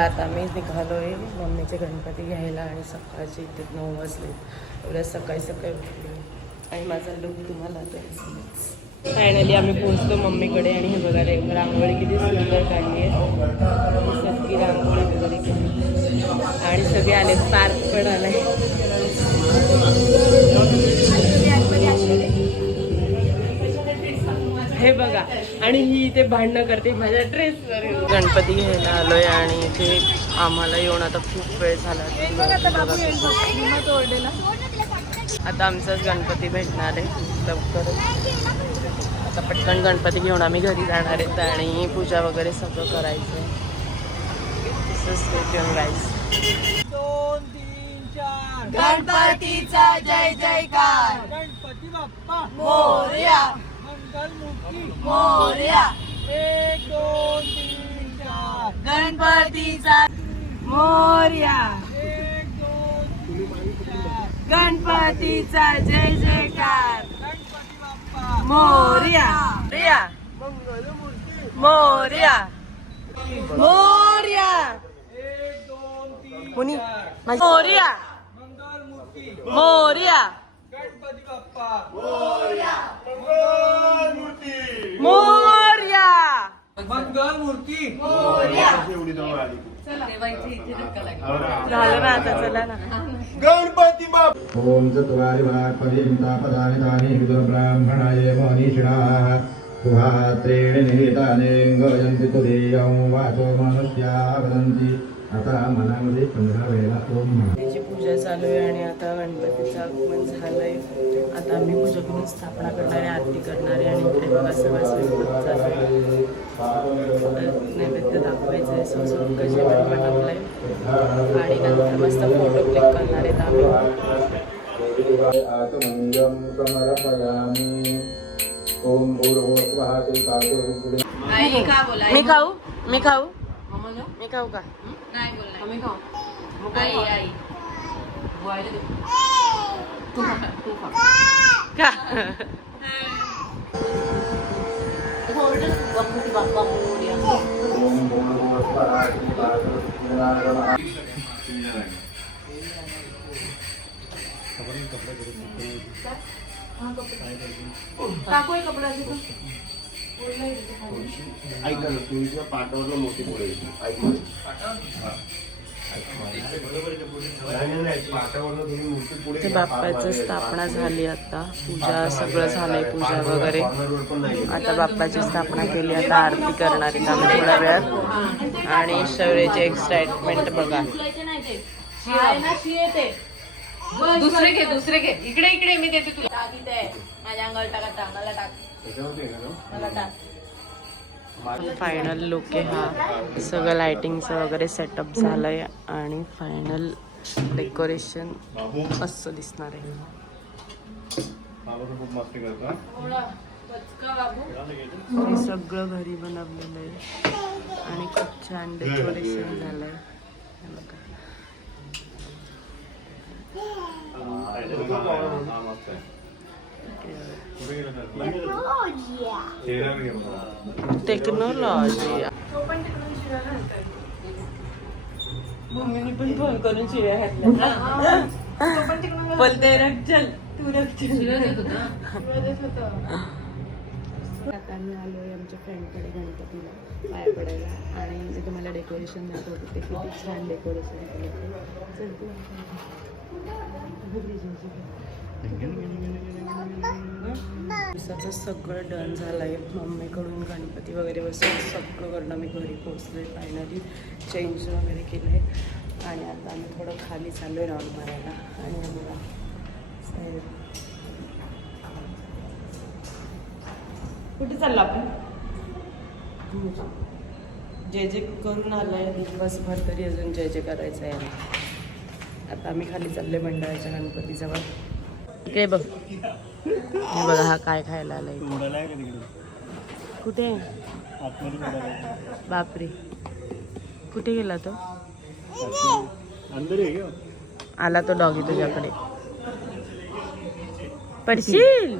आता मी निघालोय मम्मीचे गणपती घ्यायला आणि सकाळचे इथे 9 वाजले. एवढ्या सकाळी सकाळी उठले आणि माझा लुक तुम्हाला तर फायनली आम्ही पोहोचलो मम्मीकडे. आणि हे बघा रांगोळी किती सुंदर काढली आहे. सगळी रांगोळी वगैरे केली आणि सगळे आले. पार्क पण आलाय. हे बघा आणि ही इथे भांडणं करते माझ्या ड्रेसवर. गणपती घ्यायला आलोय आणि इथे आम्हाला येऊन आता खूप वेळ झाला. आता आमचाच गणपती भेटणार आहे लवकरच. आता पटकन गणपती घेऊन आम्ही घरी जाणार आहेत आणि पूजा वगैरे सगळं करायचं आहे. दोन तीन चार गणपतीचा जय जयकार. गणपती बाप्पा मोरया मंगलमूर्ती मोरया. 1 2 3 4 गणपतीचा मोरया. 1 2 3 4 गणपतीचा जय जयकार. गणपती बाप्पा मोरया मंगलमूर्ती मोरया मोरया 1 2 3 कोणी 4 मोरया मंगलमूर्ती मोरया गणपती बाप्पा मोरया मंगलमूर्ती मोरया. झालं ना आता चला ना. गणपती बाप्पा. ओम चत्वारि वाक्पदीं तापदानि तानि ब्राह्मणाय मनीषिणाः सुहात्रेण निहितानि गयन्ति तुरीयं वाचो मनुष्या वदन्ति आता मनामध्ये 15 वेळेला ओम म्हणा. त्याची पूजा चालू आहे आणि आता गणपतीचं आगमन झालंय. आता आम्ही पूजा करून स्थापना करणार आहे, आरती करणार आहे आणि इकडे बघा सगळं स्वयंपाक चालू आहे. नैवेद्य दाखवायचं आहे. स्वयंपाक जेवण बनवलंय आणि नंतर मस्त फोटो क्लिक करणार आहेत आम्ही. आत्मनियम समर्पयामि. ओम भूर्भुवस्वः तेजो. मी खाऊ मी खाऊ मी खाऊ का? नाही बोलणार आम्ही खाऊ. आई आई का? गणपती बाप्पा मोरया. ओम भूर्भुवस्वः टाकूय कपडा ऐका ना तुमच्या पाठावर मोठी पुढे ते बाप्पाचं स्थापना झाली. आता पूजा सगळं झालंय. पूजा वगैरे आता बाप्पाची स्थापना केली. आता आरती करणार आहेत आम्ही थोड्या वेळात. आणि शौर्याची एक्साइटमेंट बघा. दुसरे घे इकडे इकडे मी देते तुला. टाक इथे माझ्या अंगावर टाका. मला टाक मला टाक. फायनल लुक आहे हा. सगळं लाइटिंगचं वगैरे सेटअप झालंय आणि फायनल डेकोरेशन असं दिसणार आहे. हे सगळं घरी बनवलेलं आहे आणि खूप छान डेकोरेशन झालंय. हे बघा. टेक्नॉलॉजी. मम्मीने पण फोन करून शिव्या घातल्या. बोलते रख चल तू रख चल. आम्ही आलोय आमच्या फ्रेंडकडे गणपतीला पाया पडायला आणि मी तुम्हाला डेकोरेशन दाखवते. ते किती छान डेकोरेशन केलं. चल तू दिवसाचं सगळं डन झालंय. मम्मीकडून गणपती वगैरे बसून सगळं करणं मी घरी पोहोचले. फायनली चेंज वगैरे केलं आहे आणि आता आम्ही थोडं खाली चाललो आहे राऊंड मारायला. आणि बघा कुठे चाललो आपण? जे जे करून आलंय दिवसभर तरी अजून जे जे करायचं आहे. आता आम्ही खाली चालले मंडळाच्या गणपतीजवळ. इकडे बघ. हे बघा हा काय खायला आलाय. कुठे? बापरे कुठे गेला तो? आला तो डॉगी तुझ्याकडे. पडशील.